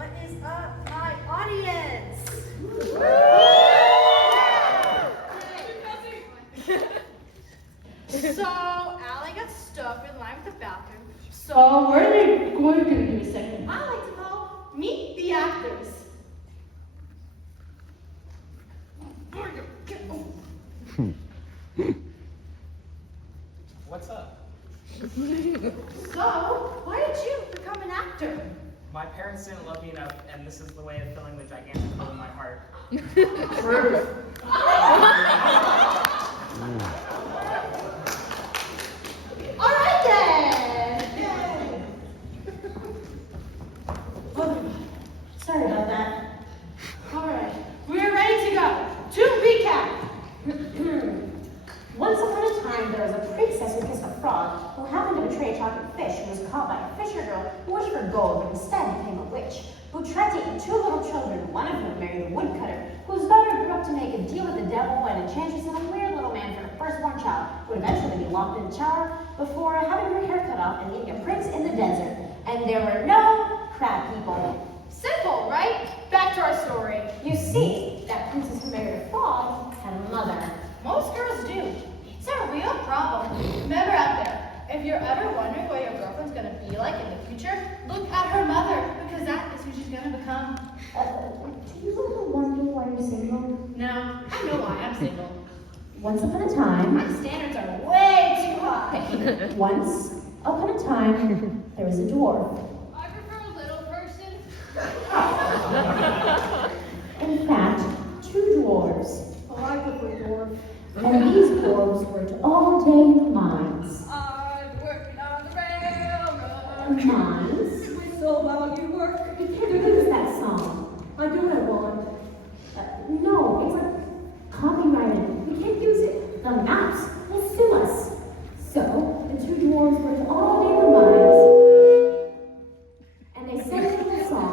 What is up, my audience? So, Allie got stuck in line with the bathroom. So, we're going to do a segment I like to call Meet the Actors. What's up? So, why did you become an actor? My parents didn't love me enough, and this is the way of filling the gigantic hole in my heart. All right then. Oh, sorry about that. All right, we're ready to go. To recap. Once upon a time, there was a princess who kissed a frog who happened to betray a chocolate fish and was caught by a fisher girl who wished for gold but instead became a witch, who tried to eat two little children, one of whom married a woodcutter, whose daughter grew up to make a deal with the devil and enchant herself a weird little man for her firstborn child, who would eventually be locked in the tower before having her hair cut off and being a prince in the desert. And there were no crab people. Simple, right? Back to our story. You see, that princess who married a frog had a mother. Most girls do. It's a real problem. Remember out there, if you're ever wondering what your girlfriend's gonna be like in the future, look at her mother, because that is who she's gonna become. Do you ever wonder why you're single? No, I know why I'm single. Once upon a time, My standards are way too high. once upon a time, there was a dwarf. I prefer a little person. In fact, two dwarves. Oh, I prefer dwarf. And these dwarves worked all day in the mines. I'm working on the railroad. Mines? So while you work, You can't use that song. I do what I want. No, it's like copyrighted. We can't use it. The maps will sue us. So, the two dwarves worked all day in the mines. And they sang a little song.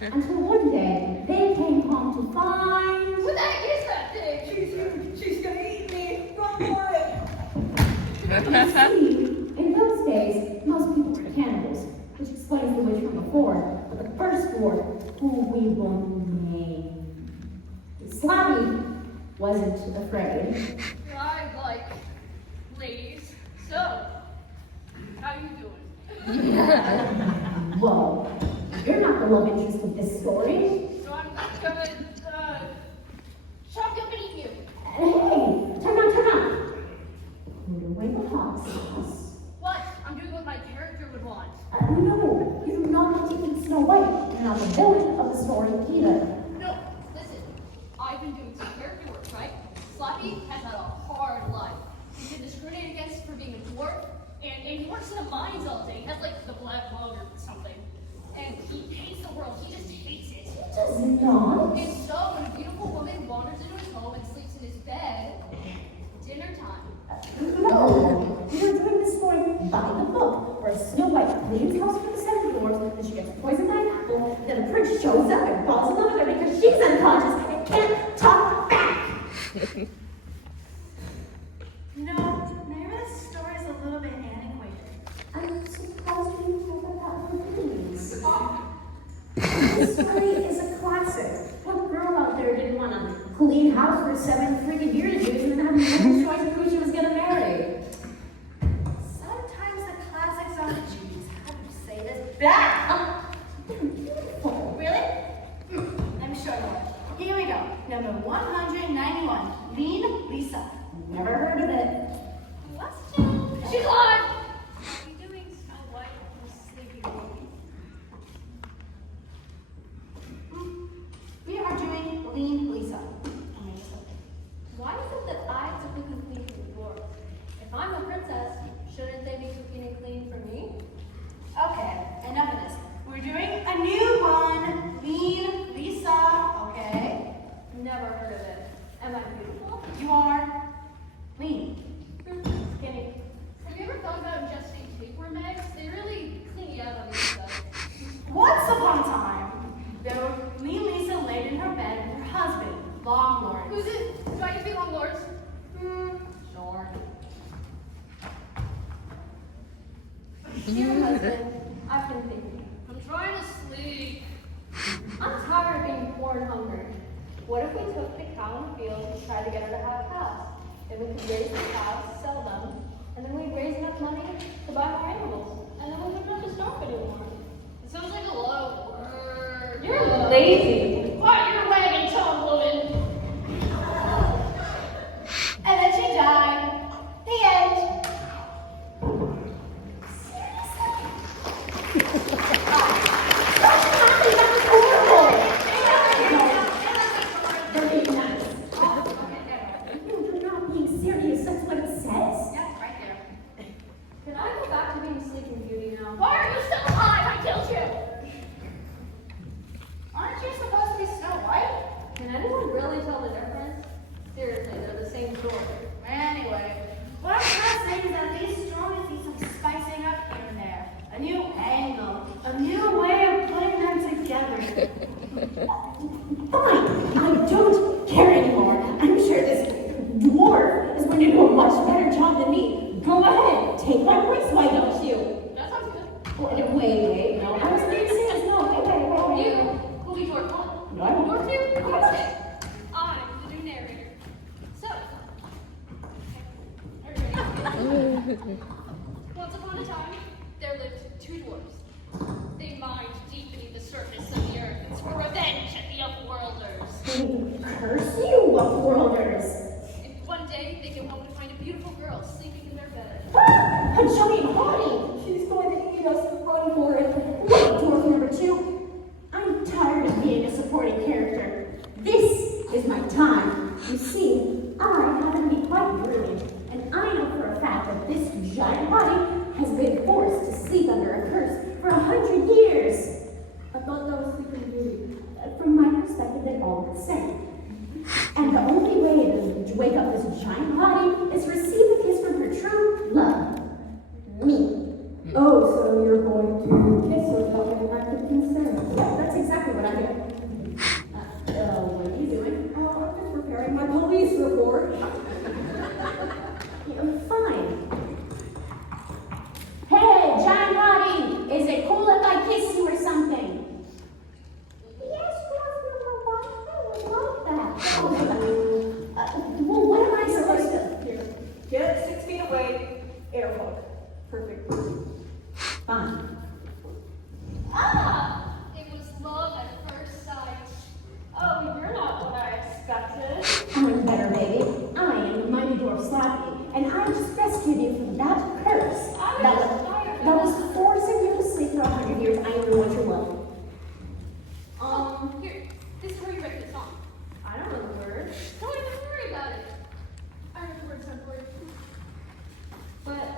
Until one day, they came home to find... What the heck is that thing? She's gonna eat me. Run away. See, in those days, most people were cannibals, which explains the witch from before. But the first dwarf, who we will name Slobby, wasn't afraid. I like ladies. So, how you doing? Whoa, you're not the love interest of this story. So I'm gonna chop you up and eat you. Hey, turn on. Put away the hot sauce. What? I'm doing what my character would want. No, you do not want to eat Snow White. You're not the villain of the story either. No, listen. I've been doing some character work, right? Slappy has had a hard life. He's been discriminated against for being a dwarf, and he works in the mines all day. He has like the black lung or something. And he hates the world. He just hates it. Does not. And so when a beautiful woman wanders into his home and sleeps in his bed, dinner time. No, you're doing this story by the book, where Snow White leaves house for the seven dwarfs, then she gets poisoned by an apple, then the prince shows up and falls in love with her because she's unconscious and can't talk back. No, maybe this story's a little bit antiquated. I'm surprised you haven't gotten the things. This story is a classic. What girl out there didn't want to clean house for 7 freaking years and then have no choice of who she was gonna marry? Sometimes the classics are, geez, how do you say this? Bad! They're beautiful. Really? Let me show you. Here we go. Number 191, Lean Lisa. Never heard of it. What's She's alive! Are we doing Snow White or Sleeping Beauty? We are doing Lean Lisa. Why is it that I have to cook and clean for the dwarves? If I'm a princess, shouldn't they be cooking and cleaning for me? Okay, enough of this. We're doing a new one, Lean Lisa, okay? Never heard of it. Am I beautiful? You are lean. Skinny. Have you ever thought about ingesting tapeworm eggs? They really clean you out on the inside. Once upon a time, Lean Lisa laid in her bed with her husband, Long Lawrence. Who's it? Do I get to be Long Lords? Sure. Dear husband, I've been thinking. I'm trying to sleep. born hungry. What if we took the cow in the field and tried to get her to have cows? Then we could raise the cows, sell them, and then we'd raise enough money to buy more animals. And then we wouldn't have to starve anymore. It sounds like a lot of work. You're lazy. Quiet your wagon, tongue woman. And then she died. The end. They're being nice. You're not being serious, that's what it says. Yeah, right there. Can I go back to being Sleeping Beauty now? Why are you still alive? I killed you. Aren't you supposed to be Snow White? Can anyone really tell the difference? Seriously, they're the same story. Anyway, what I'm trying to say is that these stories need some spicing up here and there. A new angle, a new way of putting them together. Fine, I don't care anymore. I'm sure this dwarf is going to do a much better job than me. Go ahead, take my place, why don't you? That sounds good. Wait, no, I was being serious, no, wait. You will be your one. No, I won't. Your two, you stay. I'm the new narrator. So, are you ready? Once upon a time, there lived two dwarfs. They mined deep beneath the surface of the earth and swore revenge at the Upworlders. Curse you, Upworlders! And one day, they came home to find a beautiful girl sleeping in their bed. Ah, a giant body! She's going to eat us, run for it. Wait, dwarf number 2. I'm tired of being a supporting character. This is my time. You see, I happen to be quite brilliant, and I know for a fact that this giant body has been forced to sleep under a curse for 100 years. I thought that was Sleeping Beauty. From my perspective, they're all the same. And the only way to wake up this giant body is to receive a kiss from her true love. Me. Oh, so you're going to kiss without an act of consent? Yeah, that's exactly what I'm doing. What are you doing? Oh, I'm just preparing my police report. Yeah, fine. Hey, giant body! Is it cool if I kiss you or something? Yes, dwarf number 1. I would love that. Well, what am I supposed to? Here, get 6 feet away, air hook. Perfect. Fine. Ah! It was love at first sight. Oh, you're not what I expected. I'm better, baby. I am the mighty dwarf Slappy, and I just rescued you from that curse that was forcing you to sleep for 100 years. I know what you love. Here, this is where you write the song. I don't know the words. Don't even worry about it. I know the words aren't for it. But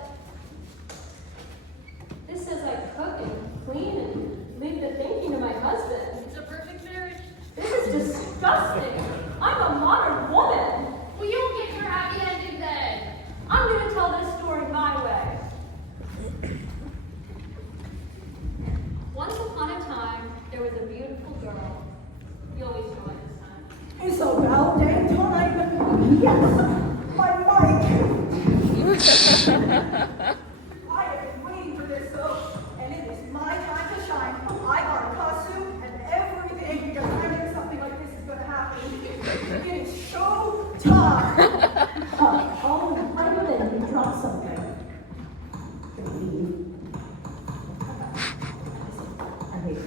this says I cook and clean and leave the thinking to my husband. It's a perfect marriage. This is disgusting. I'm a modern woman. Well, you'll get your happy ending then. I'm going to tell this story my way. Once upon a time, there was a beautiful girl. You always know it this time. Isabel, dang time! Yes! My mic! I have been waiting for this, so, and it is my time to shine. I got a costume and everything because I knew something like this is going to happen. It is show time! Other than you drop something. I hate you.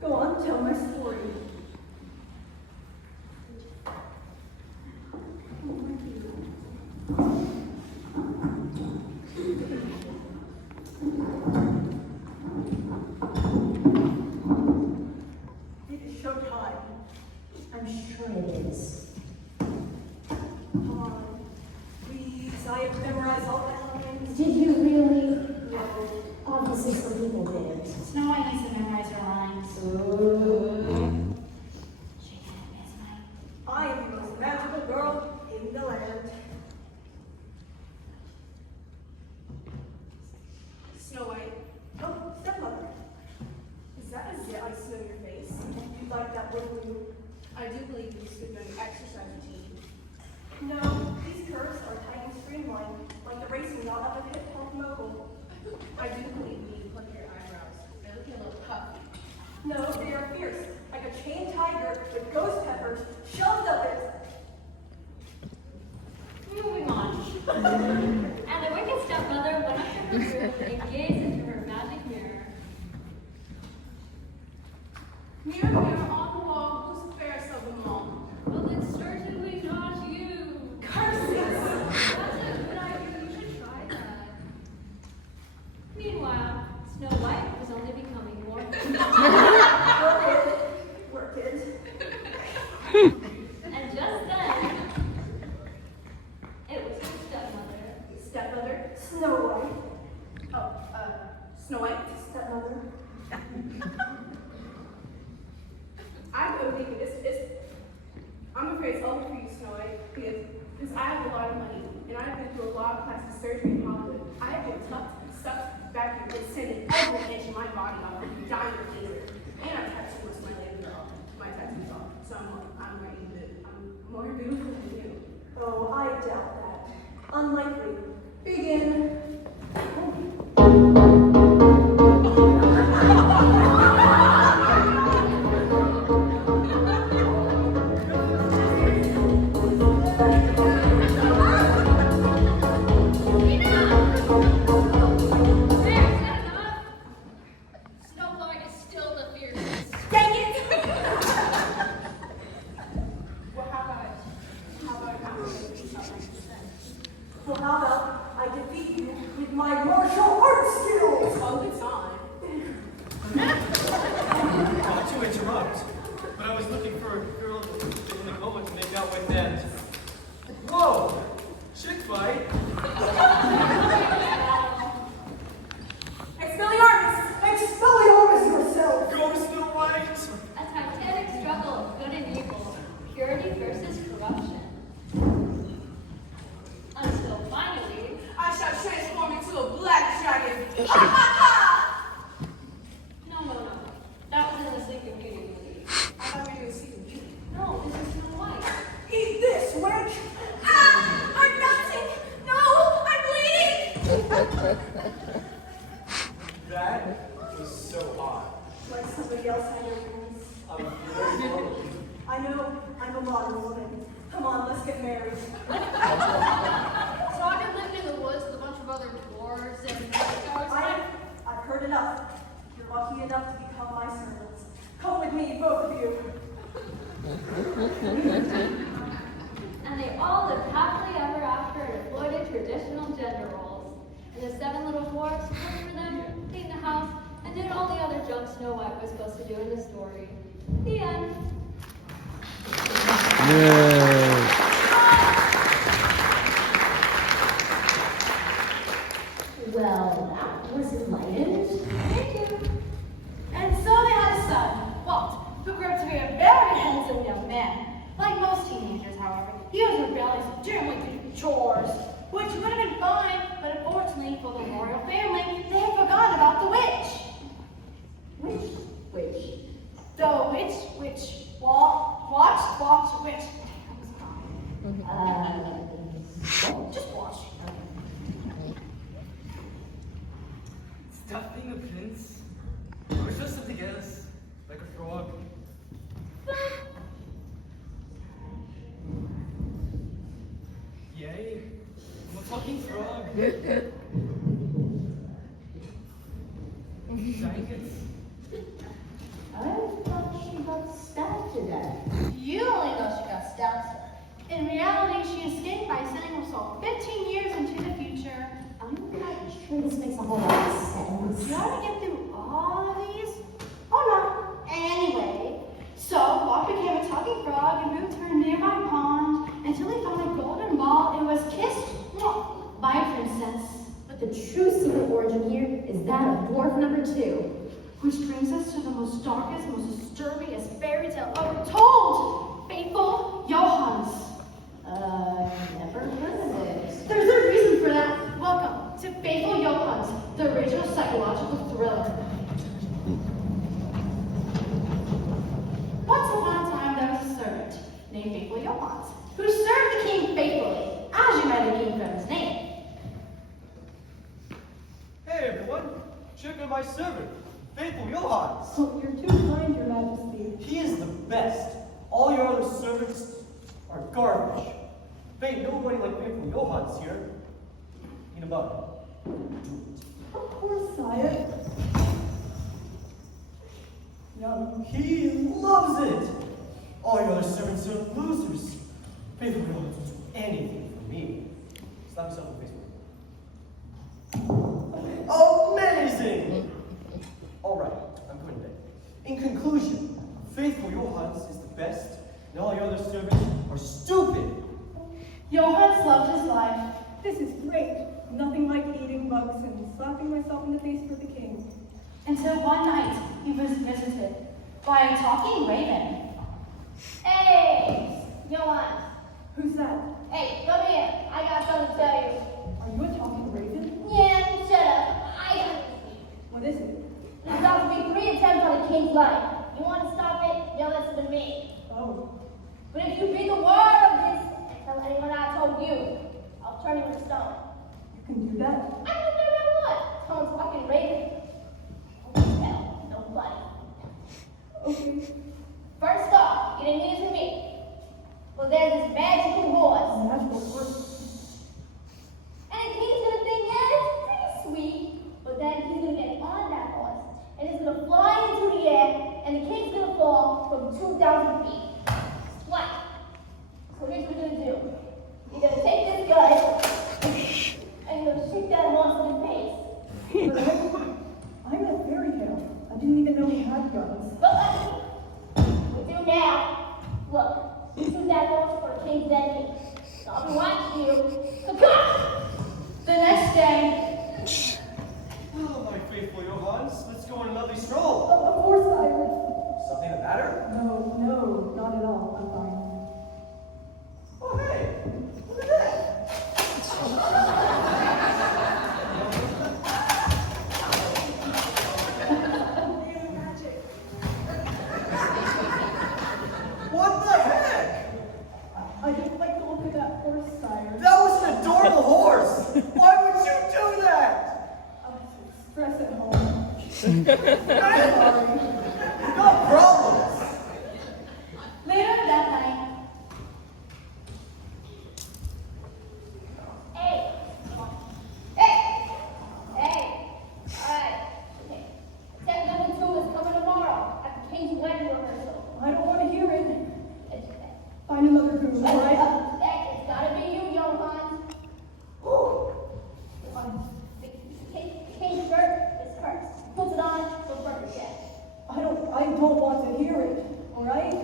Go on, tell my story. It is showtime. I'm sure it is. Please, I have memorized all my lines. Did you really? No. Obviously, some people did. Snow White needs to memorize her lines. She can't miss mine. I am the most magical girl in the land. Snow White. Oh, stepmother. Is that a zit I see on your face? You like that little? I do believe you skipped an exercise routine. No, these curves are tight and streamlined, like the racing yacht of a hip-hop mogul. I do believe you need to pluck your eyebrows. They're looking a little puffy. No, they are fierce. a chained tiger with ghost peppers shoved up it. Moving on. And the wicked stepmother went up to her room and gazed into her magic mirror. Mirror, mirror on the wall, who's the fairest of them all? Well, it's certainly not you. Curses! That's a good idea. You should try that. Meanwhile, Snow White was only becoming more. Work it. And just then, it was her stepmother. Stepmother, Snow White. Oh, Snow White, stepmother. I'm thinking I'm afraid it's over for you, Snow White, because I have a lot of money, and I've been through a lot of plastic surgery in Hollywood. I have been stuffed back here and sending every inch of my body off with diamond laser. And I've tattooed most of my laser off, my tattoos off. So I'm ready to, I'm more beautiful than you. Oh, I doubt that. Unlikely. Begin. Snow White is still the fiercest. Dang it! Well, how about I defeat you with my martial arts skills? Oh, it's on. Not to interrupt, but I was looking for a girl in the coma to make out with that. Whoa! Chick fight! Expelliarmus! Expelliarmus yourself! Go to Snow White! A titanic struggle of good and evil, purity versus corruption. Until finally, I shall transform into a black dragon. no. That was in the Sleeping Beauty movie. I thought we were going to see the beauty. No, this is Snow White. Eat this, wench! Ah! I'm melting! No! I'm bleeding! That was so hot. Like somebody else had your wings. I'm very sorry. I know I'm a modern woman. Come on, let's get married. So I've been living in the woods with a bunch of other dwarves and scouts. I've heard enough. You're lucky enough to become my servants. Come with me, both of you. And they all lived happily ever after and avoided traditional gender roles. And the 7 little dwarfs cooked for them, cleaned the house, and did all the other junk Snow White was supposed to do in the story. The end. Well, that was enlightened. Thank you. And so they had a son, Walt, who grew up to be a very handsome young man. Like most teenagers, however, he was rebellious and didn't like to do chores, which would have been fine, but unfortunately for the royal family, they had forgotten about the witch. Which? The witch, watch, witch. Just watch. Stop being a prince. We're just something else, like a frog. Yay, I'm a fucking frog. Dang it. I thought she got stabbed to death. You only know she got stabbed. In reality, she escaped by sending herself 15 years into the future. I'm not sure this makes a whole lot of sense. You ought to get through all of these? Oh no. Anyway, so Walt became a talking frog and moved to a nearby pond until he found a golden ball and was kissed by a princess. But the true secret origin here is that of dwarf number 2. Which brings us to the most darkest, most disturbiest fairy tale ever told. Faithful Johannes. Never heard of it. There's a reason for that. Welcome to Faithful Johannes, the original psychological thriller. Once upon a time, there was a servant named Faithful Johannes who served the king faithfully, as you might have gained from his name. Hey everyone, check out my servant. Faithful Johannes. Oh, you're too kind, Your Majesty. He is the best. All your other servants are garbage. Ain't nobody like Faithful Johannes here. Eat him up. Do it. Of course, sire. No. He loves it. All your other servants are losers. Faithful Johannes will do anything for me. Slap yourself in the face with it. Amazing! Alright, I'm going to bed. In conclusion, Faithful Johannes is the best, and all your other servants are stupid. Johannes loved his life. This is great. Nothing like eating bugs and slapping myself in the face for the king. Until one night he was visited by a talking raven. Hey, Johannes. Who's that? Hey, come here. I got something to tell you. Are you a talking raven? Yeah, shut up. I got it. What is it? There's about to be 3 attempts on the king's life. You want to stop it? You listen to me. Oh. But if you read the word of this and tell anyone I told you, I'll turn you into stone. You can do that? I can do that what? Someone's fucking raven. Don't tell nobody. Okay. First off, you didn't need it to me. Well, there's this magical horse. Magical horse. And the king's gonna think, yeah, it's pretty sweet. But then he's gonna get on that horse. And it's gonna fly into the air. And the king's gonna fall from 2,000 feet. Splat. So here's what you're gonna do. You're gonna take this gun. And you're gonna shoot that horse in the face. But I'm a fairy tale. I didn't even know he had guns. But what we do now, look, you shoot that horse for the king's enemy. So I'll be watching you. Ka-ka! The next day, Oh, my faithful Johannes, let's go on a lovely stroll. Of course, sire. Something the matter? No, not at all. I'm fine. Oh, hey, look at that. What the heck? I didn't like the look of that horse, sire. That was an adorable horse. Why would you do that? Stress at home. You got problems. later that night, Hey! Hey! Hey! Alright. Okay. Step number 2 is coming tomorrow at the king's wedding rehearsal. I don't want to hear it. It's okay. Find another groove, all right? Hey, it's gotta be you, Johann. Ooh. The king's shirt is first. Puts it on, go first check. I don't want to hear it, all right?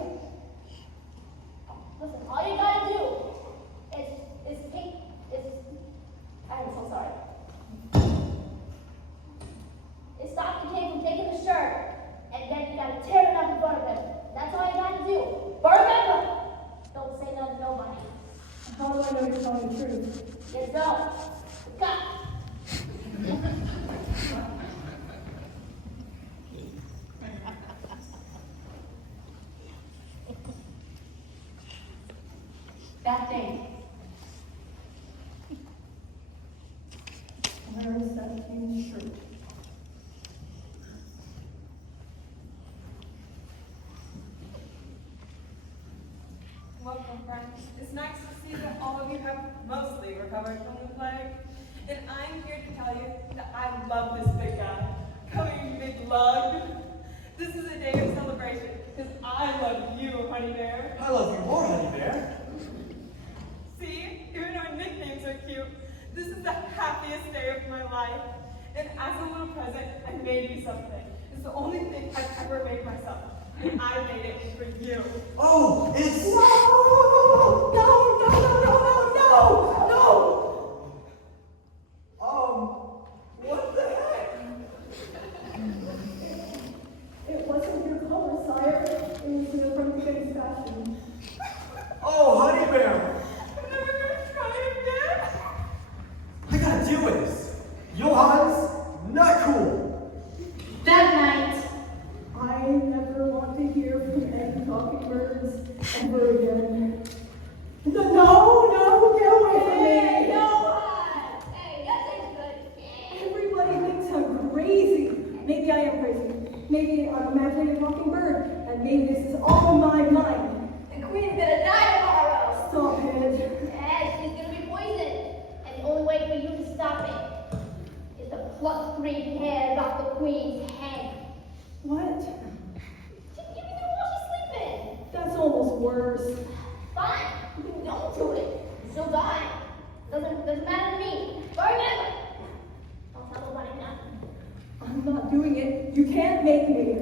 Listen, all you gotta do I'm so sorry. Is stop the king from taking the shirt, and then you gotta tear it up in front of him. That's all you gotta do. But remember, don't say nothing to nobody. How do I know you're telling the truth? You don't. Cut. that day, Where is that king's shirt? Welcome, friends. It's nice to see that all of you have mostly recovered from the plague. And I'm here to tell you that I love this big guy. Come here, you big lug. This is a day of celebration because I love you, Honey Bear. I love you more, Honey Bear. See, even our nicknames are cute. This is the happiest day of my life. And as a little present, I made you something. It's the only thing I've ever made myself. And I made it for you. Oh, it's... No! What the heck? It wasn't your color, sire. It was from the king's fashion. Oh, Honey Bear. I'm never gonna try again. I gotta deal with this. Johannes, not cool. that night, I never want to hear from any talking birds ever again. No, get away from me! Hey, that thing's good. Everybody thinks I'm crazy. Maybe I am crazy. Maybe I'm imagining a talking bird, and maybe this is all in my mind. The queen's gonna die tomorrow. Stop it. Yeah, she's gonna be poisoned. And the only way for you to stop it is to pluck 3 hairs off the queen's head. What? Just give me the while she's sleeping. That's almost worse. Fine. Don't do it. She'll die. Doesn't matter to me. But remember, don't tell nobody nothing. I'm not doing it. You can't make me.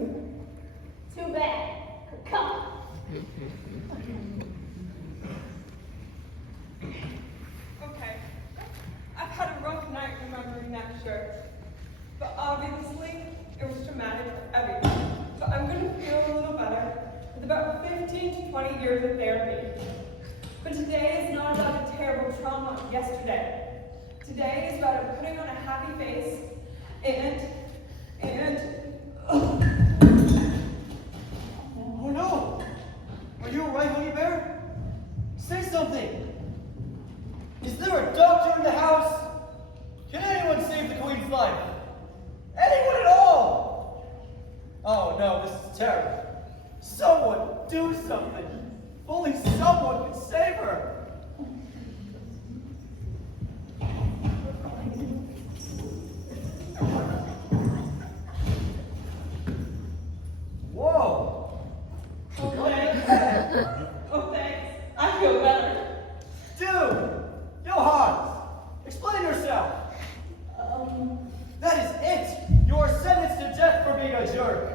Too bad. Come. Okay. I've had a rough night remembering that shirt. But obviously, it was traumatic for everyone. But I'm going to feel a little better with about 15 to 20 years of therapy. But today is not about a terrible trauma of yesterday. Today is about putting on a happy face and Oh no! Are you alright, Honey Bear? Say something! Is there a doctor in the house? Can anyone save the Queen's life? Anyone at all? Oh no, this is terrible. Someone do something! If only someone could save her! Whoa! oh thanks. I feel better. Dude! Johannes! Explain yourself! That is it! You are sentenced to death for being a jerk!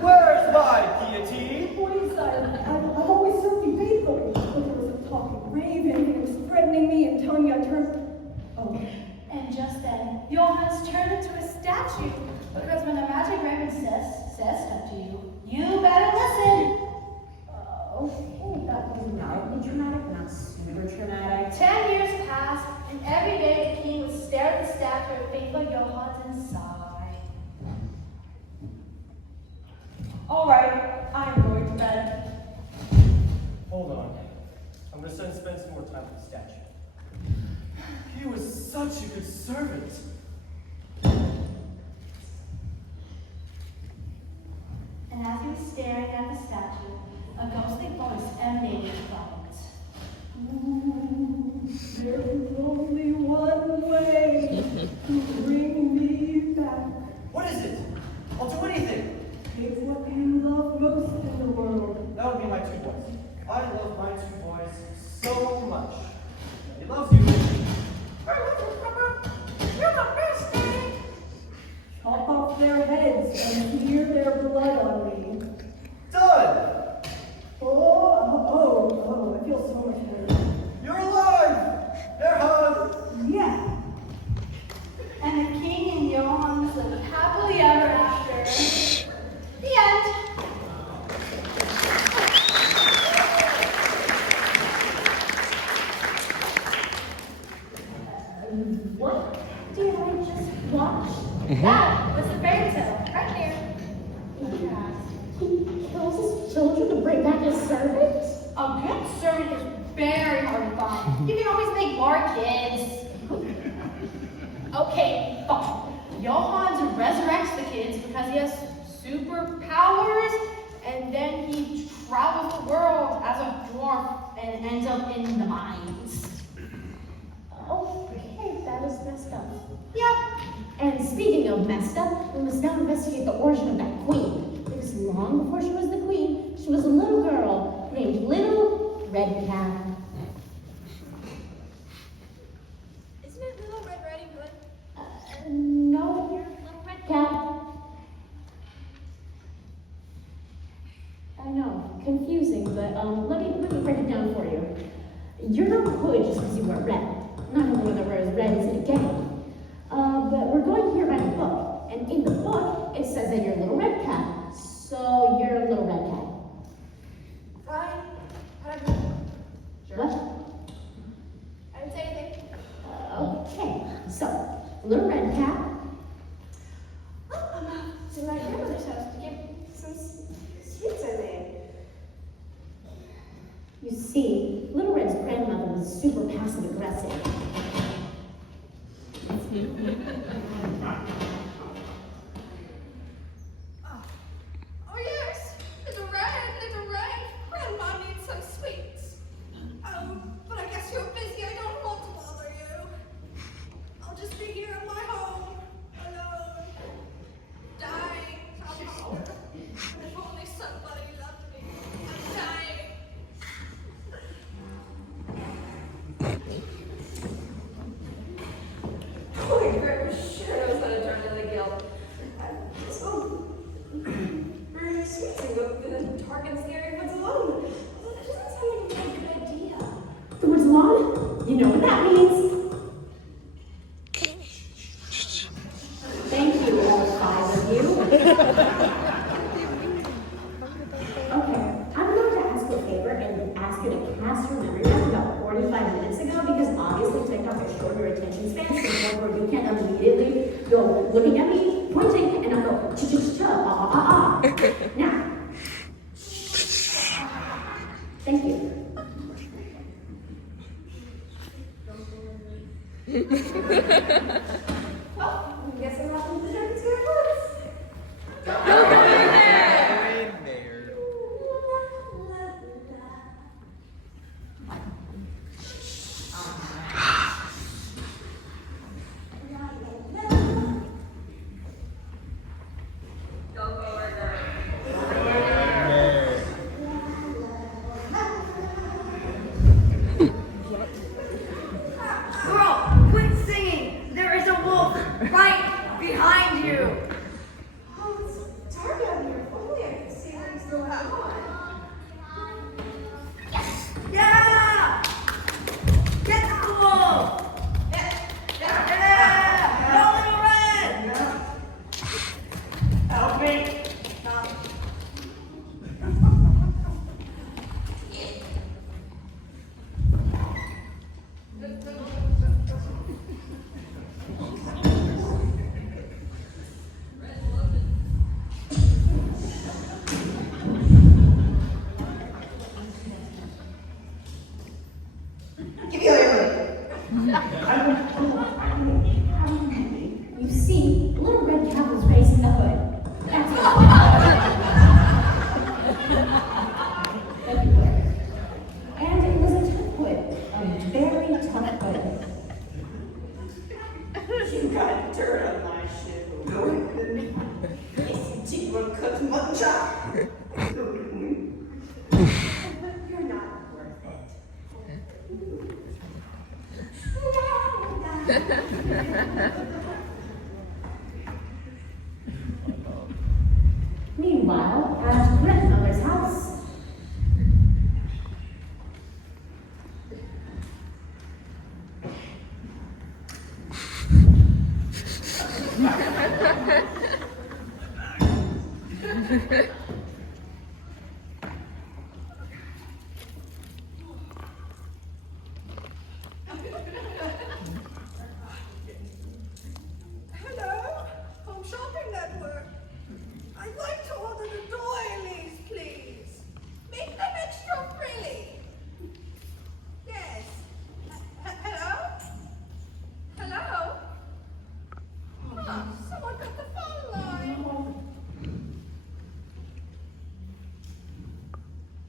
Where's my guillotine? Please, I've always served you faithfully. But there was a talking raven, and he was threatening me and telling me I'd turn. Oh. And just then, Johannes turned into a statue. Because when the magic raven says stuff to you, you better listen. Okay, that was mildly traumatic, not super traumatic. 10 years passed, and every day the king would stare at the statue of faithful Johannes and sigh. Alright, I'm going to bed. Hold on. I'm gonna spend some more time with the statue. He was such a good servant. And as he was staring at the statue, a ghostly voice emanated from it. There's only one way to bring me back. What is it? I'll do anything. Take what you love most in the world. That would be my 2 boys. I love my 2 boys so much. He loves you. You're the best, Daddy. Chop off their heads and smear their blood on me. Done! Oh, I feel so much better. You're alive! They're hung! Yeah. And the king and Johannes lived happily ever after. The end. What did I just watch? That was the fairy tale, right there. He kills his children to bring back his servants? A good servant is very hard to find. You can always make more kids. Okay, fine. Johannes resurrects the kids because he has superpowers, and then he travels the world as a dwarf and ends up in the mines. Okay, that was messed up. Yep. And speaking of messed up, we must now investigate the origin of that queen. Because long before she was the queen, she was a little girl named Little Red Cap. Isn't it Little Red Riding Hood? No, Little Red Cap. I know, confusing, but let me break it down for you. You're not hood just because you wear red. Not everyone that wears red is in a gang. But we're going here by the book, and in the book it says that you're a Little Red Cap. So you're a Little Red Cap. Fine. Whatever. What? I didn't say anything. Okay, so Little Red Cap. I'm off to my grandmother's house to get some sweets I made. You see, Little Red's grandmother was super passive aggressive. here in my home, alone, dying somehow. If only somebody loved me. I'm dying. Boy, Grimm sure knows how to turn into guilt. So very sweet to go through the dark and scary woods alone. Although that doesn't sound like a very good idea. The woods alone? You know what that means. Thank you, all 5 of you. Okay, I'm going to ask you a favor and ask you to cast your memory back about 45 minutes ago because obviously TikTok has shortened your attention span to the point where you can't immediately go looking at me, pointing, and I'll go ch-ch-ch-cha, ah. Now, thank you. Well, I guess I'm off into the dark and scary woods. Girl, quit singing! There is a wolf right behind you! Oh, it's so dark out here. If only I could see what he's going on. Yeah! Get the wolf! Yeah! Go little red! Help me! Give me all your money. You see, the little red cap was raised in the hood. That's it. Thank you, Blair. And it was a tough hood, a very tough hood. You got dirt on my shoe. Yes, you will cut my job. You're not worth it. Meanwhile, at grandmother's house. Hello? Home shopping network. I'd like to order the doilies, please. Make them extra frilly. Yes. Hello? Hello? Oh, someone got the phone line.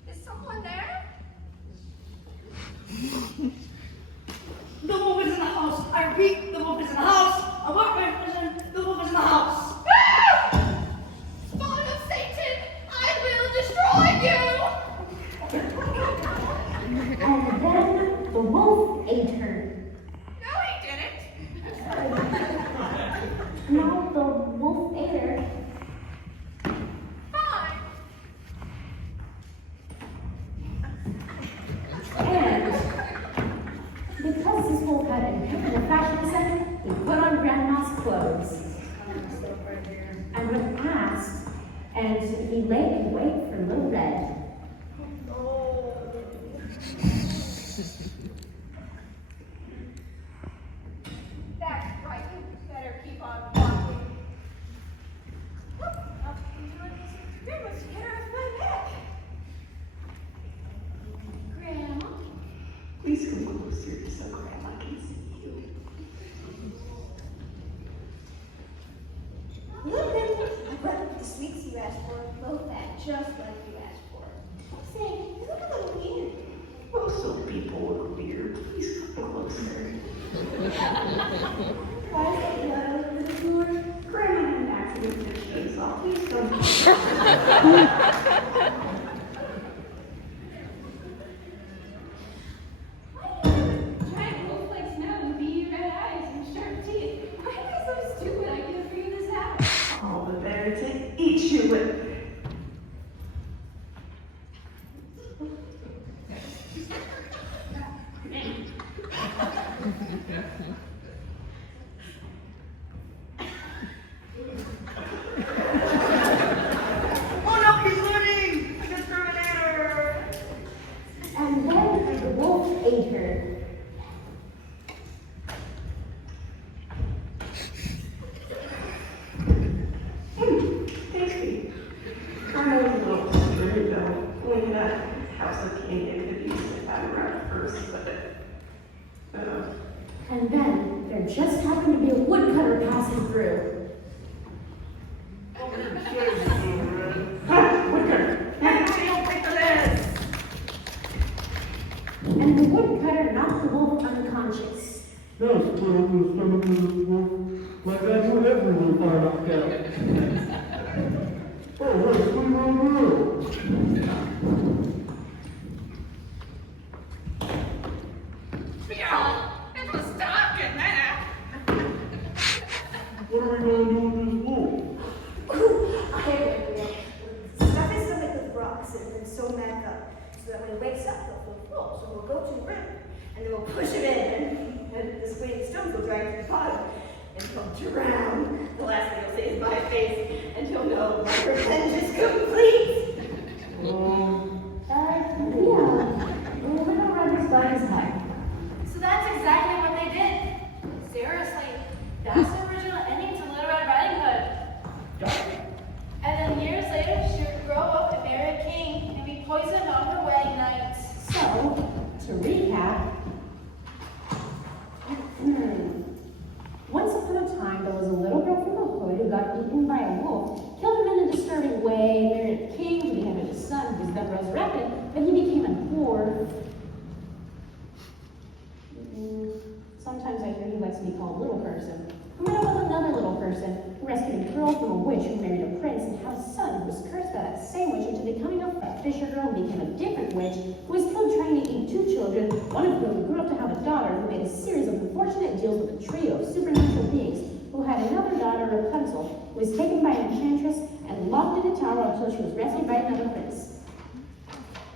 Is someone there? The wolf is in the house! I repeat, the wolf is in the house! I want my vision! The wolf is in the house! Spawn of Satan, I will destroy you! And then the wolf ate her. No, he didn't. No, the wolf ate her. Fine. And because this wolf had been picked in a fashion sense, he put on grandma's clothes. And when asked, and he lay in wait for Little Red. That's right. You better keep on walking. You must tear off my neck. Grandma, Please come closer so Grandma can see you. Look, I brought the sweets you asked for. Low fat, just like you asked for. Say, you look a little weird. Most of people look weird. Please come closer. Why is that blood all over the floor? Grimm had an accident with a chainsaw. Please don't. Giant wolf-like snout with beady red eyes and sharp teeth. Why am I so stupid? I can't figure this out. All the better to eat you with. Oh no, he's looting! Discriminator! And then the wolf ate her. Tasty. I know you don't really know. Only that house of candy could use if I were at first, but And then there just happened to be a woodcutter passing through. And the woodcutter knocked the wolf unconscious. Yes, well, like I do everyone find out that. Oh, wait, what do you want to do? It was dark in there. What are we going to do with this wolf? Okay, stuff his stomach with rocks and sew Mac up so that when he wakes up, he'll feel full. So we'll go to the rim and then we'll push him in and the swinging stones will drag him to the bottom and he'll drown. The last thing he'll see is my face and he'll know my revenge is complete. We're gonna run this by his head. So that's exactly what they did. Seriously, that's the original ending to Little Red Riding Hood. And then years later, she would grow up and marry a king and be poisoned on her wedding night. So, to recap, once upon a time, there was a little girl from the hood who got eaten by a wolf, killed him in a disturbing way, married a king who became his son, who was then resurrected, but he became a whore. Sometimes I hear he likes to be called little person. Who met up with another little person who rescued a girl from a witch who married a prince and had a son who was cursed by that same witch into becoming a fisher girl and became a different witch who was killed trying to eat two children, one of whom grew up to have a daughter who made a series of unfortunate deals with a trio of supernatural beings who had another daughter, Rapunzel, who was taken by an enchantress and locked in a tower until she was rescued by another prince.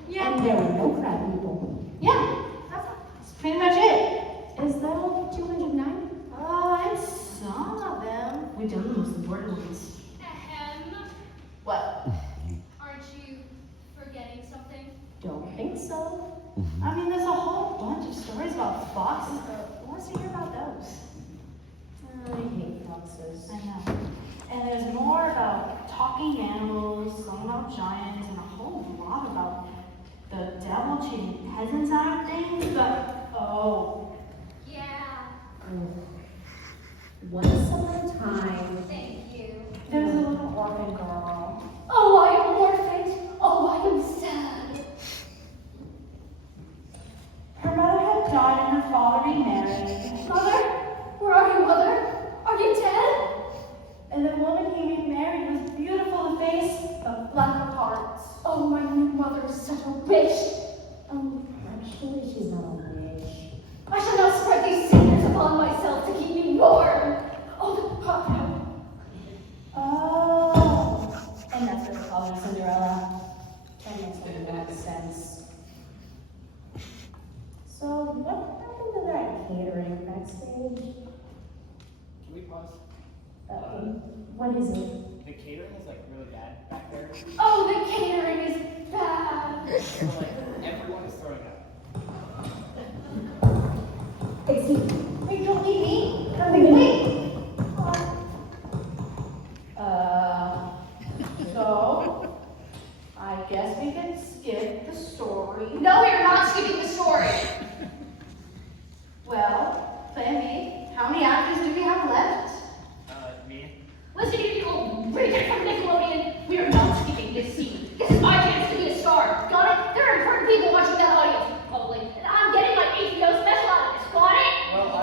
Yeah. And there were no crab people. Yeah, that's pretty much it. Is that all 209? And some of them. We've done the most important ones. Ahem. What? Aren't you forgetting something? Don't think so. I mean, there's a whole bunch of stories about foxes, but who wants to hear about those? I hate foxes. I know. And there's more about talking animals, some about giants, and a whole lot about the devil cheating peasants out of things, but Yeah. Once upon a time, Thank you. there's a little orphan girl. Oh, I am orphaned. Oh, I am sad. Her mother had died and her father remarried. Mother? Where are you, Mother? Are you dead? And the woman he remarried was beautiful of face, but black of heart. Oh, my new mother is such a witch. actually, she's not a witch. I shall not spread these secrets upon myself to keep me warm. Oh, the puppy. Oh. And that's what they call her Cinderella. That makes a lot of sense. So, what happened to that catering backstage? Can we pause? What is it? The catering is like really bad back there. Oh, the catering is bad. So, like everyone is throwing up. Excuse me. Wait, don't leave me. Wait. So, I guess we can skip the story. No, we are not skipping the story. Well, plan B. How many actors do we have left? Me? Listen, you people, reject from Nickelodeon. We are not skipping this scene. This is my chance to be a star. Got it? There are important people watching that audience, probably. And I'm getting my HBO special out of this. Got it? Well,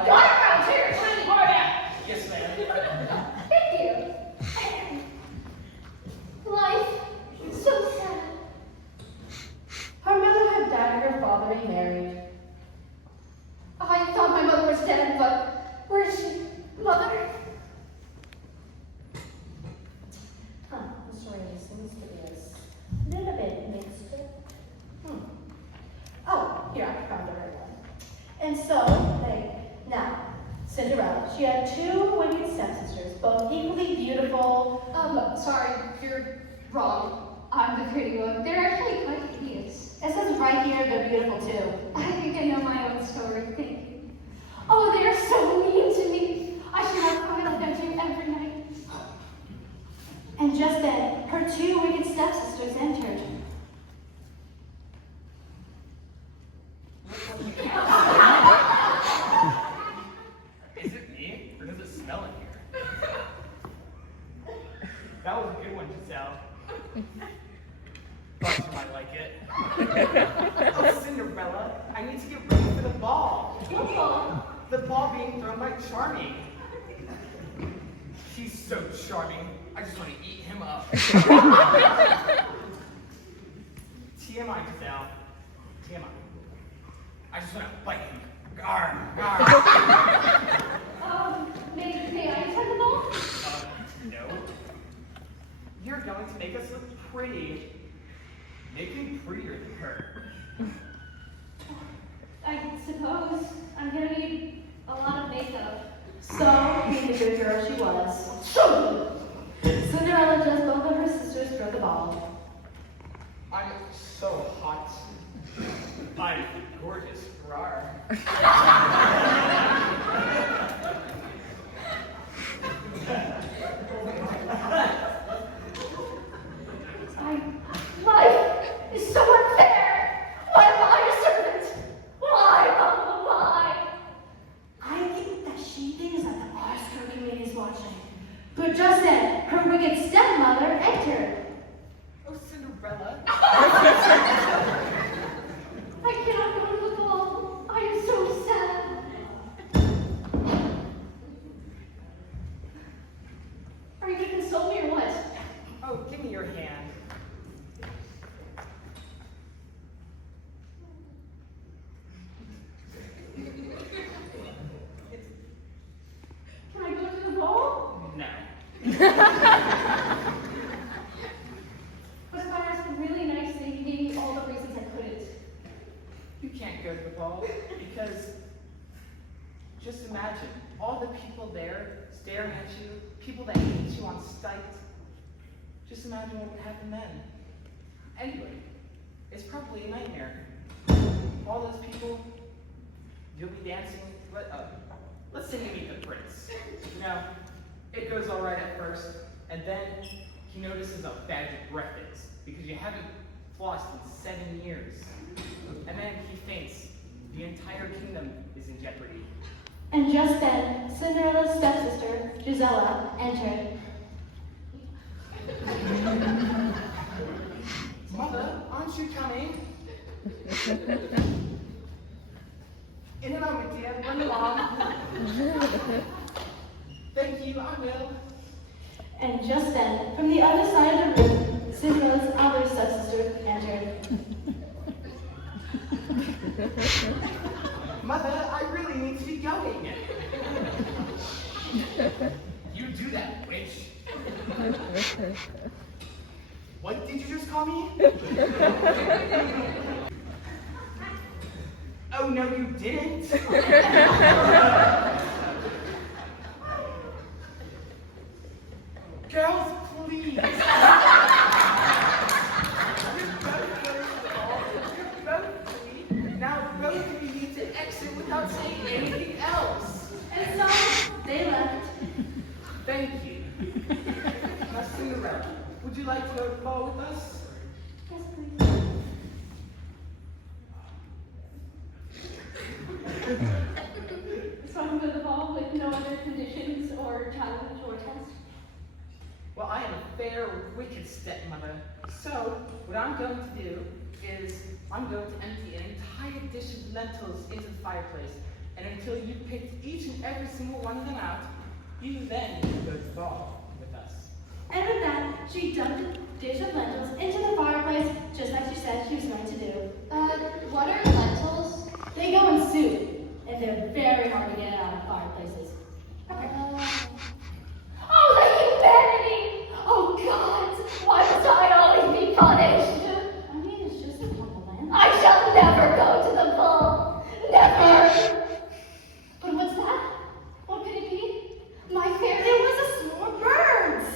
Sorry, you're wrong. I'm the pretty one. They're actually quite hideous. It says right here they're beautiful too. I think I know my own story. Thank you. Oh, they are so mean to me. I should have cried like that too every night. And just then, her two wicked stepsisters entered. Is it me, or does it smell in here? That was a good one, Giselle. Thought you might like it. Oh, Cinderella, I need to get ready for the ball. What ball? The ball being thrown by Charming. He's so charming. I just want to eat him up. TMI, Giselle. TMI. I just want to bite him. Gar, gar. May I attend the ball? No. You're going to make us look pretty. Make me prettier than her. I suppose I'm gonna need a lot of makeup. So, being the good girl she was, Cinderella just both of her sisters throw the ball. I'm so hot. I'm gorgeous. Rar. Life is so unfair. Why am I a servant? Why, Mama, why? I think that she thinks that the Oscar committee is watching. But just then, her wicked stepmother entered. Oh, Cinderella. I cannot go to the ball. I am so sad. Are you going to console me or what? Oh, give me your hand. Can I go to the ball? No. But if I asked really nicely, you gave me all the reasons I couldn't. You can't go to the ball because just imagine all the people there staring at you, people that hate you on sight. Just imagine what would happen then. Anyway, it's probably a nightmare. All those people, you'll be dancing. Let's say you meet the prince. You know, it goes all right at first, and then he notices how bad your breath is because you haven't flossed in 7 years. And then he faints. The entire kingdom is in jeopardy. And just then, Cinderella's stepsister, Gisella, entered. Mother, aren't you coming? In a moment, dear. Run along. Thank you, I will. And just then, from the other side of the room, Cinderella's other stepsister entered. Mother, I really need to be going. You do that, witch. What did you just call me? Oh, no, you didn't. Girls, please. You're both free. Now both of you need to exit without saying anything else. And so, they left. Thank you. Now, Cinderella, would you like to go to the ball with us? Yes, please. So I'm going to the ball with no other conditions or challenge or test. Well, I am a fair, wicked stepmother. So, what I'm going to do is I'm going to empty an entire dish of lentils into the fireplace. And until you've picked each and every single one of them out, you then go to the ball with us. And with that, she dumped a dish of lentils into the fireplace, just like she said she was going to do. What are lentils? They go in soup, and they're very hard to get out of fireplaces. Oh, the humanity! Oh, God! Why must I always be punished? I mean, it's just a couple lentils. I shall never go to the ball! Never! But what's that? What could it be? My It favorite. was a swarm of birds.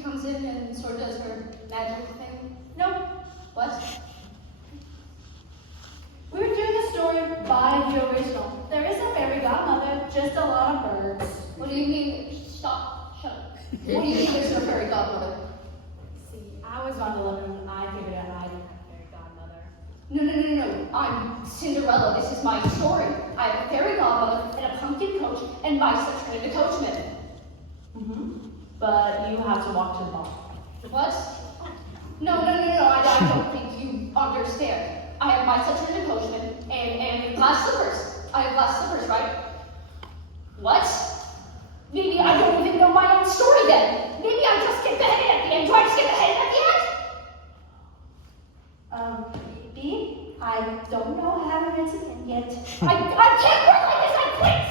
she comes in and sort of does her magic thing? Nope. What? We were doing a story by the original. There is no fairy godmother, just a lot of birds. What do you mean? Stop. Shut up. What do you mean there's no fairy godmother? See, I was on 11 when I figured out I didn't have a fairy godmother. No. I'm Cinderella. This is my story. I have a fairy godmother and a pumpkin coach and mice that turn into coachmen. But you have to walk to the ball. What? No. I don't think you understand. I have mice that turn into coachmen and glass slippers. I have glass slippers, right? What? Maybe I don't even know my own story then. Maybe I just get beheaded at the end. Do I just get beheaded at the end? B, I don't know, I haven't written it yet. I can't work like this. I quit.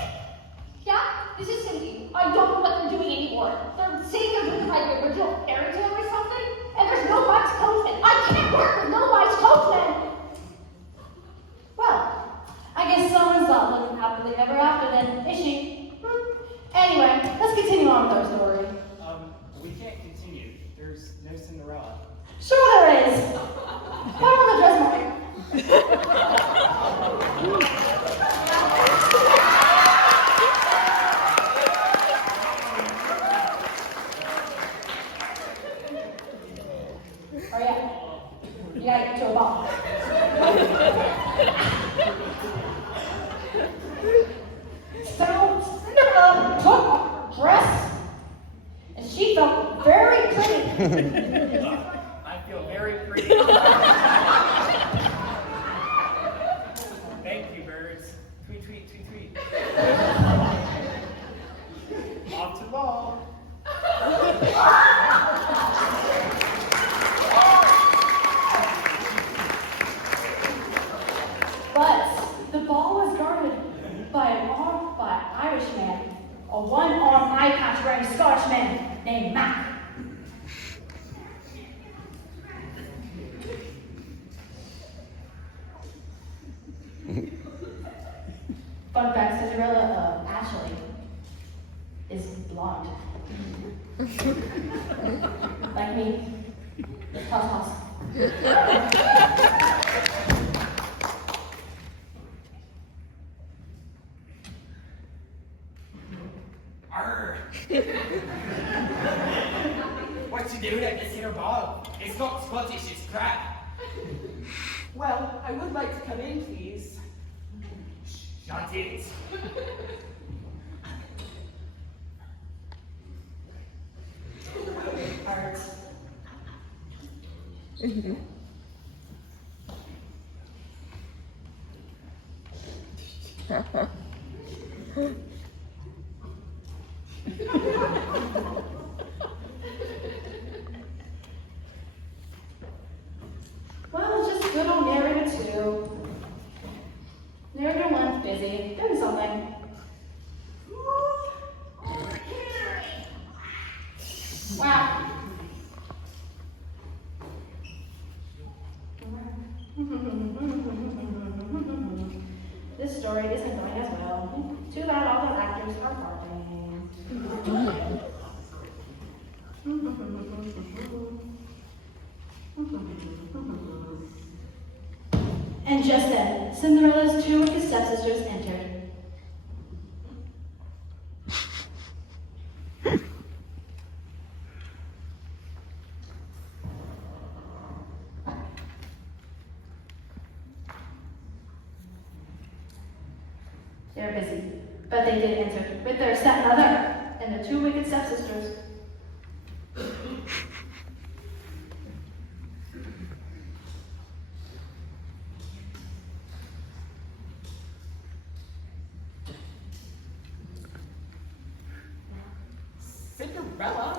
Yeah, this is Cindy. I don't know what they're doing anymore. They're saying they're doing like the original fairy tale or something, and there's no mice coachmen. I can't work with no mice coachmen. Well, I guess someone's not living happily ever after then, is she? Anyway, let's continue on with our story. We can't continue. There's no Cinderella. Sure there is. Put on the dress, Mary. Hurry up. You gotta get to a ball. So Cinderella took off her dress, and she felt very pretty. I feel very pretty. Thank you, birds. Tweet, tweet, tweet, tweet. Off to the ball. But the ball was guarded by an Irishman, a one-armed eye-patch wearing Scotchman named Mac. Fun fact, Cinderella actually is blonde. Like me. Toss. Arr! What you doing at this here ball? It's not Scottish, it's crap. Well, I would like to come in, please. Shut it. Art. Well, just good old narrator 2. Narrator 1, busy, doing something. Wow. This story isn't going as well. Too bad all those actors are barking. And just then, Cinderella's 2 wicked stepsisters entered. They're busy, but they did enter with their stepmother and the 2 wicked stepsisters. Cinderella?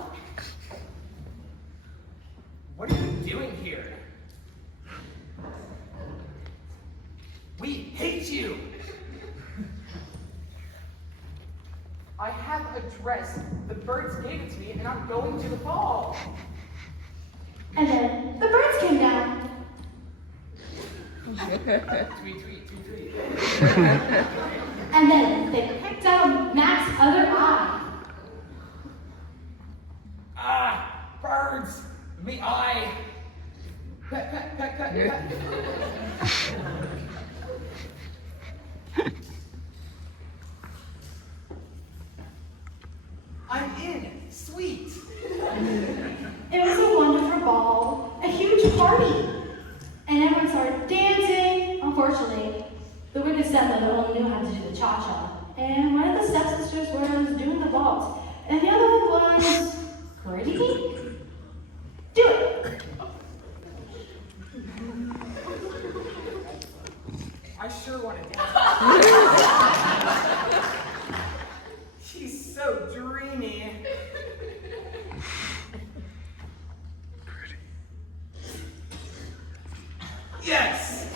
What are you doing here? We hate you! I have a dress. The birds gave it to me, and I'm going to the ball. And then the birds came down. Tweet, tweet, tweet, tweet. And then they picked out Mac's other eye. Ah! birds, me eye. Pet, pet, pet, pet, pet. I'm in. Sweet. It was a wonderful ball, a huge party, and everyone started dancing. Unfortunately, the wicked stepmother only knew how to do the cha-cha, and one of the stepsisters was doing the waltz, and the other one was pretty. Do it. I sure want to dance. She's so dreamy. Yes!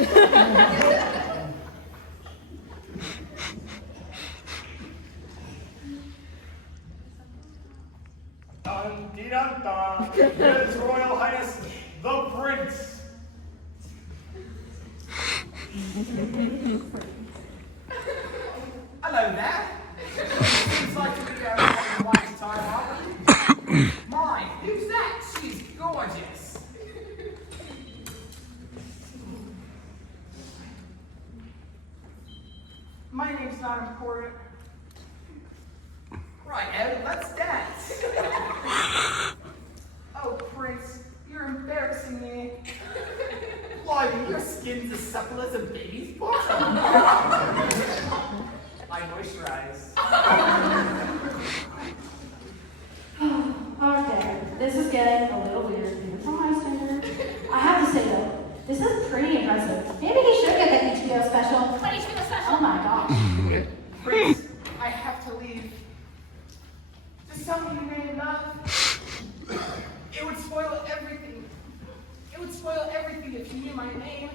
Dun-dee-dun-dun. His Royal Highness, the Prince. Hello there. Seems like to be having a wise time, aren't we? My, who's that? She's gorgeous. My name's not important. Right, Ed, let's dance. Oh, Prince, you're embarrassing me. Why, your skin's as supple as a baby's bottom. I moisturize. Okay, this is getting a little weird, even for my standard. I have to say though, this is pretty impressive. Maybe he should get the HBO special. What HBO special? Oh my gosh. Prince, I have to leave. Just tell me your name, love. It would spoil everything. It would spoil everything if you knew my name.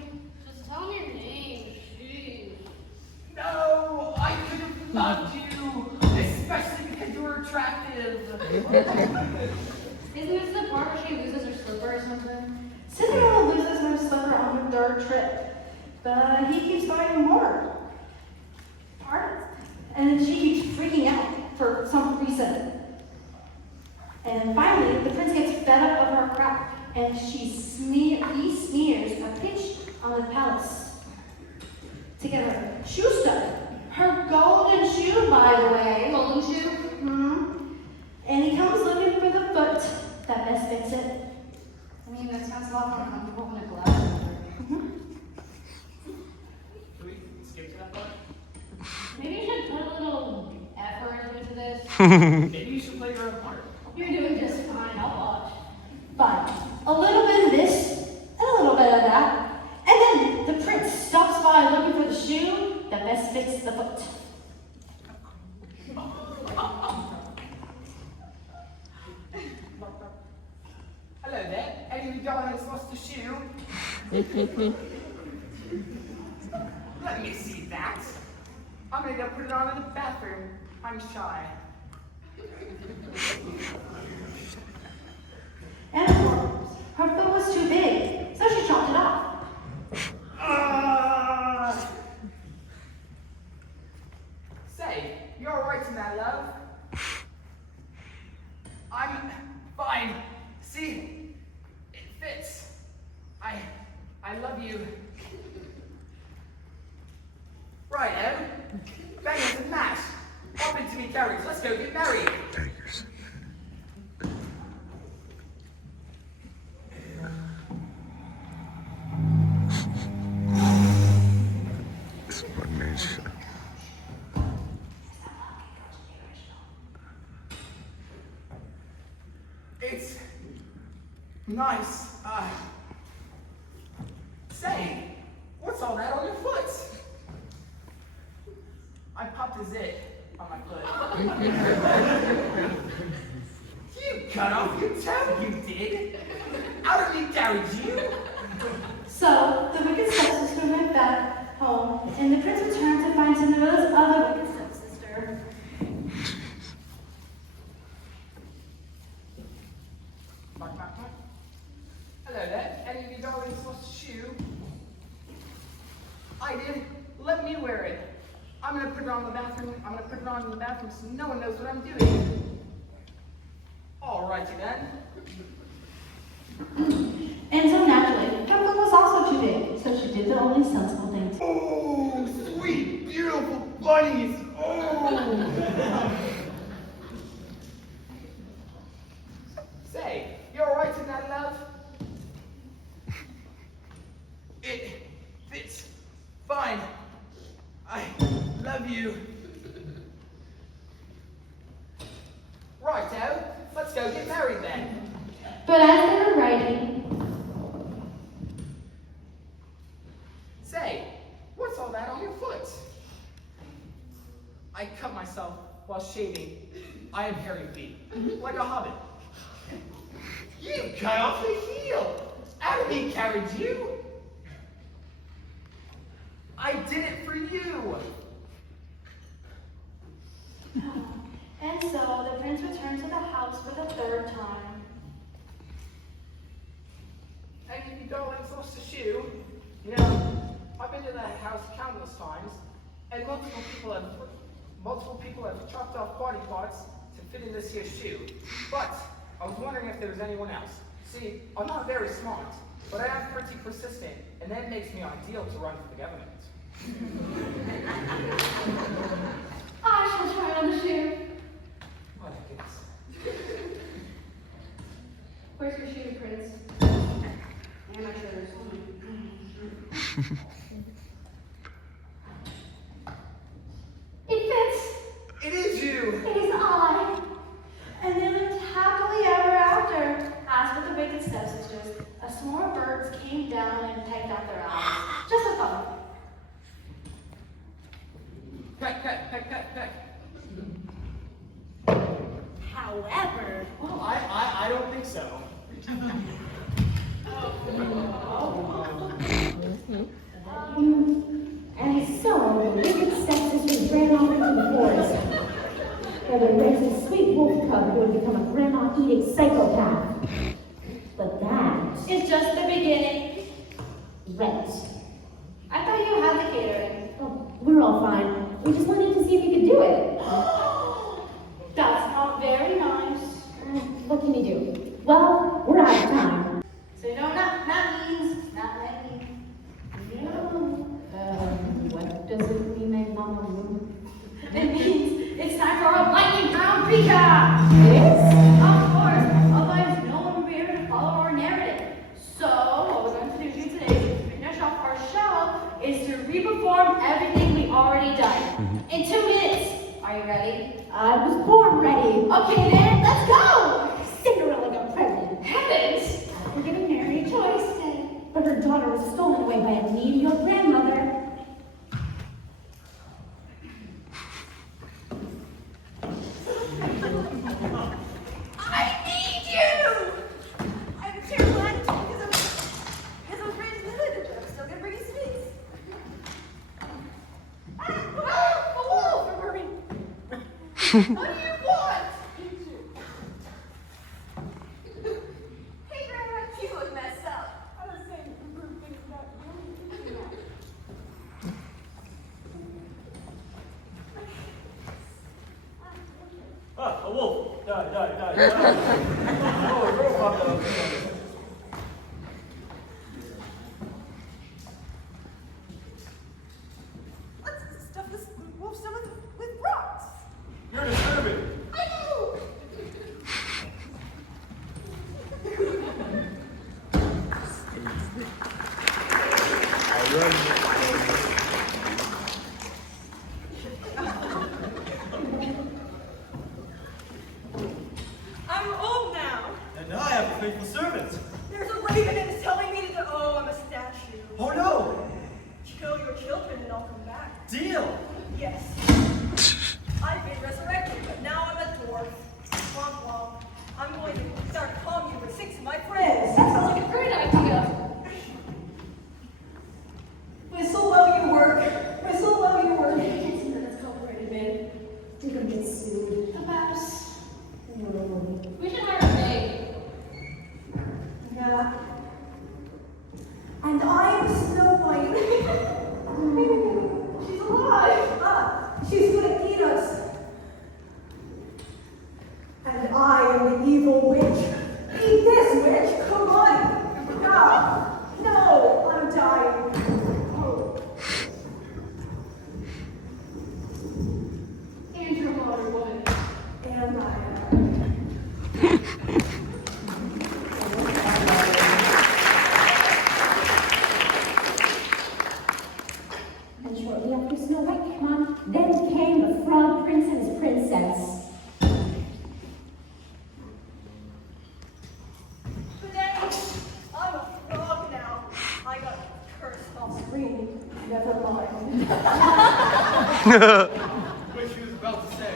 Just tell me your name. Jeez. No, I could have loved you, especially because you were attractive. Isn't this the part where she loses her slipper or something? Cinderella loses her slipper on her third trip, but he keeps buying more. Pardon? And she keeps freaking out for some reason. And finally, the prince gets fed up of her crap, and he smears a pitch on the palace to get her shoe stuck. Her golden shoe, by the way. Golden shoe? Hmm. And he comes looking for the foot that best fits it. I mean, that sounds a lot more comfortable than a glove. Can we skip to that part? Maybe you should put a little effort into this. Maybe you should play your own part. You're doing just fine. I'll watch. Fine. A little bit of this, and a little bit of that. And then the prince stops by looking for the shoe that best fits the foot. Hello there. Any of you darlings lost a shoe? Let me see that. I'm gonna go put it on in the bathroom. I'm shy. And of course, her foot was too big, so she chopped it off. Say, you're alright in that, love? I'm fine. See, it fits. I love you. Right, Em. Bangers and mash. Hop into me carriage. Let's go get married. Tigers. Explanation. It's nice. Say, what's all that on your foot? I popped a zit on my foot. You cut off your toe, you did. Out of me carried you. So the wicked stepsister went back home, and the prince returned to find Cinderella's other wicked stepsister. Knock, knock, knock. Hello there. Any of you darlings lost a shoe? I did. Let me wear it. I'm gonna put it on in the bathroom. I'm gonna put it on in the bathroom so no one knows what I'm doing. Alrighty then. nice. Oh. Say, you alright in that, love? It fits fine. I love you. Right, Al, let's go get married then. But as they were writing, Say, what's all that on your foot? I cut myself while shaving. I am hairy feet, like a hobbit. You cut off the heel. Adam carried you. I did it for you. And so the prince returned to the house for the third time. Hey, you darlings lost a shoe. You know, I've been to that house countless times, and multiple people have chopped off body parts to fit in this here shoe. But I was wondering if there was anyone else. See, I'm not very smart, but I am pretty persistent, and that makes me ideal to run for the government. I shall try on the shoe. What a goodness. Where's your shoe, Prince? Amateurs. It fits. It is you! It is I. And they lived happily ever after. As for the wicked stepsisters, a swarm of birds came down and pecked out their eyes. Just for fun. Peck, peck, peck, peck, peck. However, Well, I don't think so. and so the wicked stepsisters ran off into the forest, where they raised a sweet wolf cub who would become a grandma-eating psychopath. But that it's just the beginning. right. I thought you had the catering. Oh, we're all fine. We just wanted to see if you could do it. That's not very nice. What can you do? Well, we're out of time. So you know not means not letting. What does it mean, my mama? It means it's time for a lightning round recap. Yes? Of course, otherwise no one will be able to follow our narrative. So what we're going to do today to finish off our show is to re-perform everything we already done in 2 minutes. Are you ready? I was born ready. Okay then, let's go! Cinderella got pregnant. Heavens! We're giving Mary a choice, but her daughter was stolen away by a needy old grandmother. I need you! I have a terrible attitude because I was raised in the village. I'm still gonna bring you sweets. A wolf! What do you want? Hey, Grandma, you look messed up. I was saying rude things about you. Ah, a wolf. Die. Oh, a robot. Let's stuff this wolf stomach with rocks. You're disturbing. I know! I'm old now. And I have a faithful servant. There's a raven and it's telling me that, oh, I'm a statue. Oh no! Kill your children and I'll come back. Deal! Yes. I've been resurrected, but now I'm a dwarf. Womp womp. I'm going to start a commune with 6 of my friends. That sounds like a great idea. I so love your work. I so love your work. I can't see that it's copyrighted, man. You're gonna get sued. Perhaps. We should hire a maid. Yeah. And I'm Snow White. She's alive. She's gonna eat us. And I am the evil witch. Eat this, witch. Come on. No, I'm dying. Oh. screaming, never mind. What she was about to say.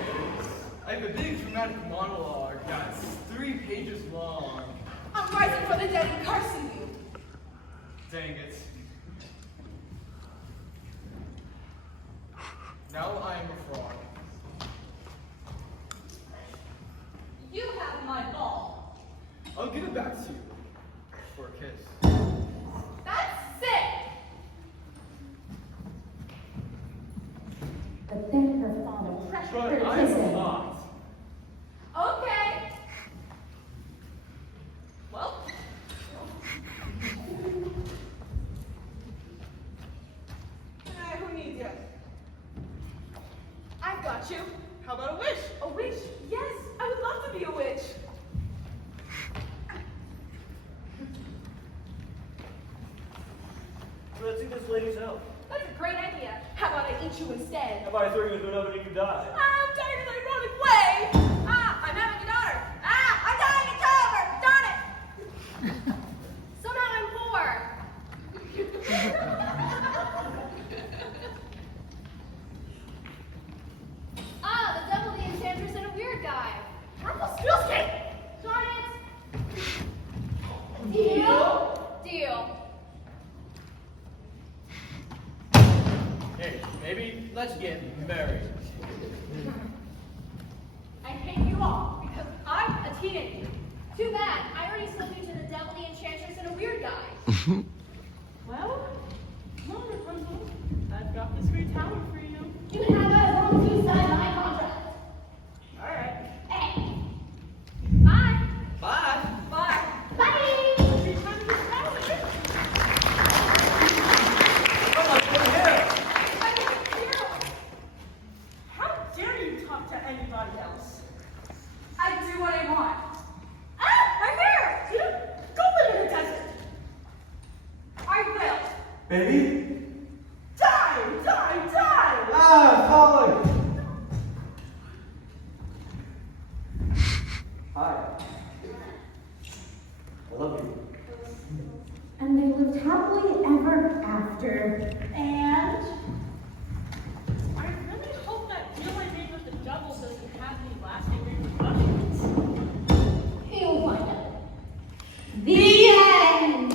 I have a big dramatic monologue that's 3 pages long. I'm rising from the dead and cursing you. Dang it. Now I am a fraud. You have my ball. I'll give it back to you for a kiss. That's sick. But then her father pressured her But to I kiss am him. not. Okay. Well, Who needs you? I've got you. How about a wish? A witch? Yes, I would love to be a witch. Let's eat this lady's out. That's a great idea. How about I eat you instead? How about I throw you into an oven and you die? I'm dying in an ironic way. I'm having a daughter. I'm dying in childbirth. Darn it. so now I'm poor. The devil, the enchantress, and a weird guy. Darn it. Deal. Hey, maybe let's get married. I hate you all because I'm a teenager. Too bad. I already sold you to the devil, the enchantress, and a weird guy. Well, come on, Rapunzel. I've got this great tower for you. You can have it as long as you sign my contract. All right. Hey. Bye. Bye. Bye. Bye. Return to the tower. I'm not going here. How dare you talk to anybody else? I do what I want. I'm here. Go live in the desert. I will. Baby? Die, die, die. Ah, falling. Hi. I love you. And they lived happily ever after. And I really hope that deal I made with the devil doesn't have any lasting repercussions. you'll find out. The end!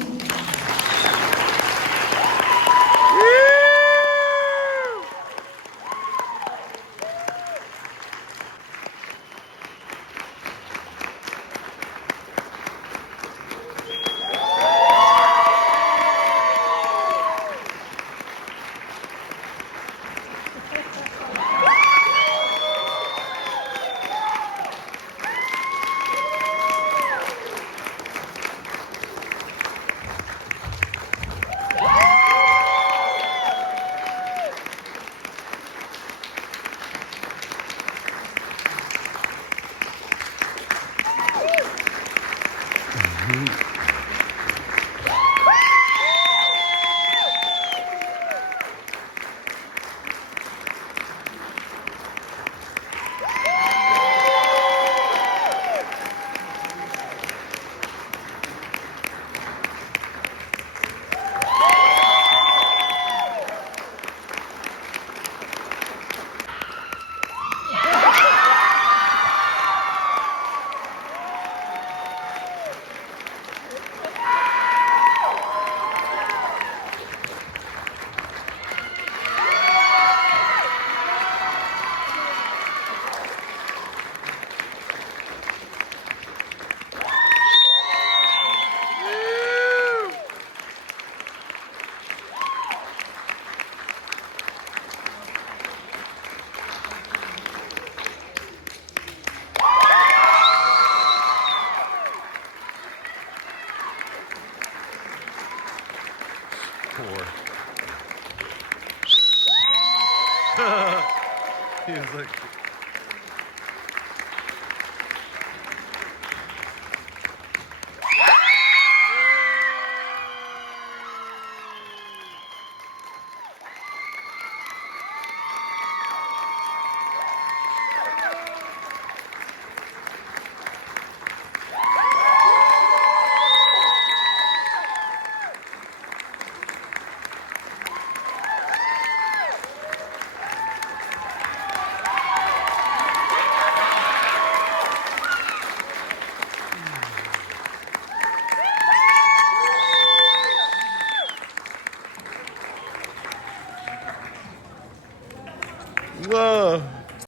He was like, Whoa.